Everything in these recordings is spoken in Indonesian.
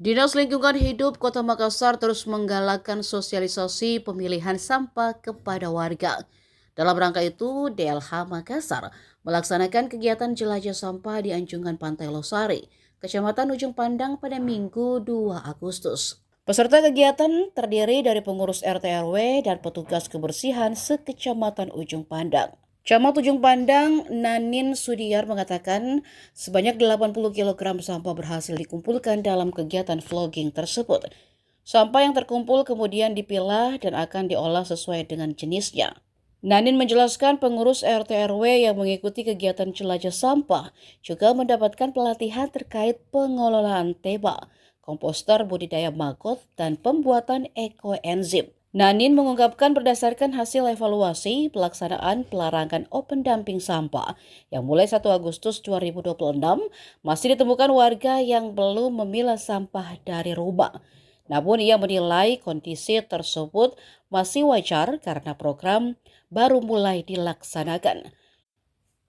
Dinas Lingkungan Hidup Kota Makassar terus menggalakkan sosialisasi pemilihan sampah kepada warga. Dalam rangka itu, DLH Makassar melaksanakan kegiatan jelajah sampah di Anjungan Pantai Losari, Kecamatan Ujung Pandang pada Minggu 2 Agustus. Peserta kegiatan terdiri dari pengurus RT RW dan petugas kebersihan sekecamatan Ujung Pandang. Camat Ujung Pandang, Nanin Sudiar mengatakan sebanyak 80 kg sampah berhasil dikumpulkan dalam kegiatan vlogging tersebut. Sampah yang terkumpul kemudian dipilah dan akan diolah sesuai dengan jenisnya. Nanin menjelaskan pengurus RT RW yang mengikuti kegiatan jelajah sampah juga mendapatkan pelatihan terkait pengelolaan teba, komposter budidaya maggot, dan pembuatan ekoenzim. Nanin mengungkapkan berdasarkan hasil evaluasi pelaksanaan pelarangan open dumping sampah yang mulai 1 Agustus 2026 masih ditemukan warga yang belum memilah sampah dari rumah. Namun ia menilai kondisi tersebut masih wajar karena program baru mulai dilaksanakan.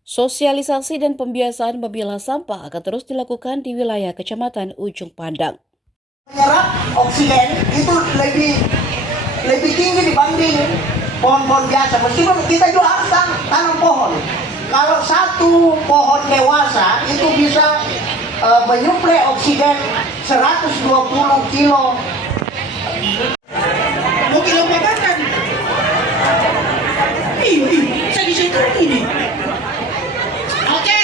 Sosialisasi dan pembiasaan memilah sampah akan terus dilakukan di wilayah Kecamatan Ujung Pandang. Menyerap oksigen itu lebih tinggi dibanding pohon-pohon biasa. Meskipun kita juga harus tanam pohon. Kalau satu pohon dewasa itu bisa menyuplai oksigen 120 kilo. Mau kilo berapa kan? Saya di situ ini. Oke.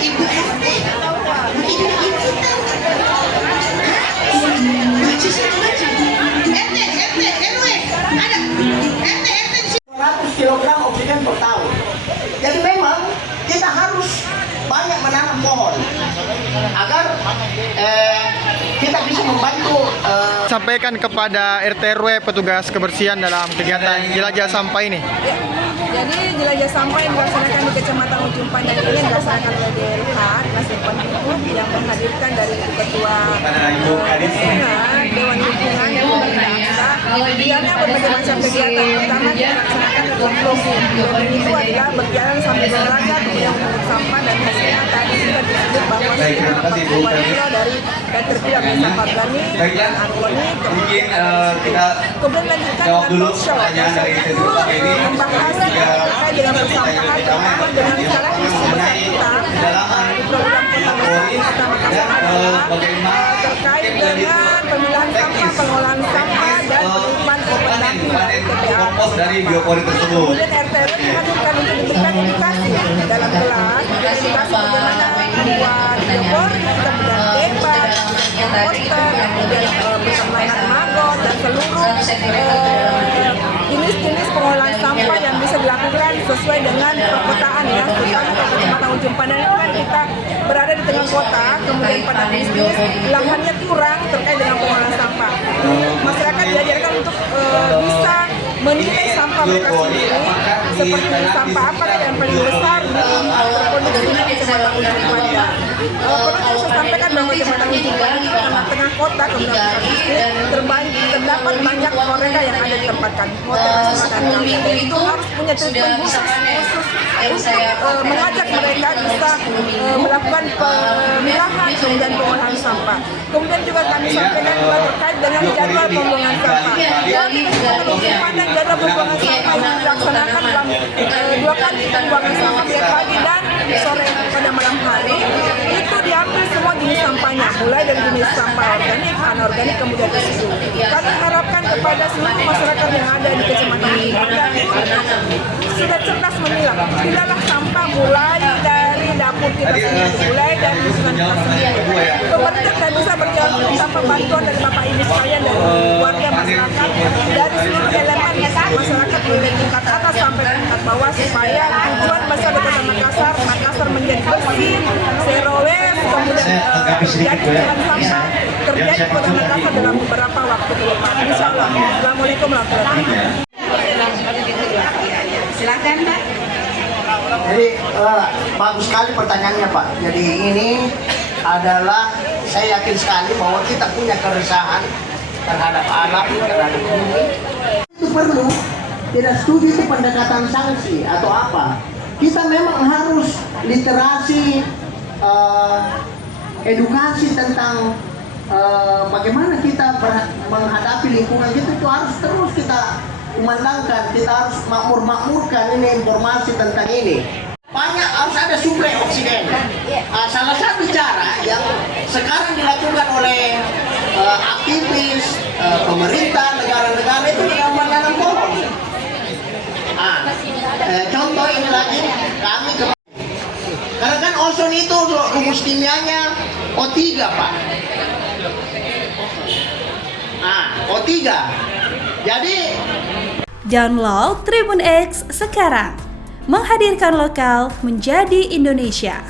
Ibu RT. Ibu RW. Ada. RT. 100 kilogram oksigen per tahun. Jadi memang kita harus banyak menanam pohon agar kita bisa membantu. Sampaikan kepada RT RW petugas kebersihan dalam kegiatan jelajah sampah ini. Ya, jadi jelajah sampah yang dilaksanakan di Kecamatan Ujung Pandang ini dilaksanakan oleh DLH, Dinas Lingkungan Hidup, yang menghadirkan dari Ketua Lingkungan, Dewan Lingkungan, dan pemerintah desa. Kegiatannya berbagai macam kegiatan, pertama dilaksanakan dengan vlogging. Vlogging itu adalah berjalan sambil berolahraga, kemudian mengumpul sampah, dan hasilnya tadi sudah disebut bahwa sekitar 40 kilo dari dan terpilah sampah organik dan anonik, kemudian lanjutkan dengan talkshow. Itu membahas terkait dengan persampahan, terutama dengan sekarang isu besar kita di program Kota Makassar adalah terkait dengan pemilahan sampah, pengolahan sampah, dan penutupan open dumping dari TPA. Dari biopori tersebut. Kemudian RT RW dihadirkan untuk diberikan edukasi dalam kelas, edukasi bagaimana membuat biopori, kemudian debat, komposter, kemudian penanaman maggot, dan seluruh jenis-jenis pengolahan sampah yang bisa dilakukan sesuai dengan perkotaan ya. Terutama di Kecamatan Ujung Pandang itu kan kita berada di tengah kota, kemudian pada bisnis lahannya kurang terkait dengan pengolahan sampah. Masyarakat diajarkan untuk bisa menilai sampah mereka sendiri, seperti sampah apa yang paling besar produksi di Kecamatan Ujung Pandang. Perlu saya sampaikan bahwa Kecamatan Ujung Pandang itu karena tengah kota, kemudian terdapat banyak mereka yang ada di tempat kami, hotel, restoran, dan kafe. Dan itu harus punya treatment khusus untuk mengajak mereka bisa melakukan pemilahan dan pengolahan sampah. Kemudian juga kami sampaikan juga terkait dengan jadwal pembuangan sampah. Di Kecamatan Ujung Pandang jadwal pembuangan sampah yang dilaksanakan dalam 2 kali pembuangan sampah setiap pagi dan sore pada malam hari. Itu diambil semua jenis sampahnya, mulai dari jenis sampah organik, anorganik, kemudian residu. Kami harapkan kepada seluruh masyarakat yang ada di Kecamatan Ujung Pandang sudah cerdas memilah. Pilahlah sampah mulai dari dapur kita sendiri, mulai dari lingkungan kita sendiri. Pemerintah tidak bisa berjalan tanpa bantuan dari Bapak Ibu sekalian, dari warga masyarakat, dari seluruh elemen masyarakat mulai tingkat atas sampai tingkat bawah, supaya tujuan besar di Kota Makassar menjadi bersih, zero waste, kemudian jangan sampah terjadi di Kota Makassar dalam beberapa waktu ke depan. Insyaallah. Assalamualaikum warahmatullahi wabarakatuh. Silakan Pak. Jadi bagus sekali pertanyaannya Pak. Jadi ini adalah saya yakin sekali bahwa kita punya keresahan terhadap alam, terhadap bumi. Itu perlu, tidak setuju itu pendekatan sanksi atau apa. Kita memang harus literasi edukasi tentang bagaimana kita menghadapi lingkungan kita itu harus terus kita kumandangkan, kita harus makmurkan ini informasi tentang ini. Banyak harus ada suplai oksigen. Salah satu cara yang sekarang dilakukan oleh aktivis, pemerintah, negara-negara itu dengan menanam pohon. Contoh ini lagi, kami karena kan ozon itu rumus kimianya O3, Pak. O3. Jadi download Tribun X sekarang, menghadirkan lokal menjadi Indonesia.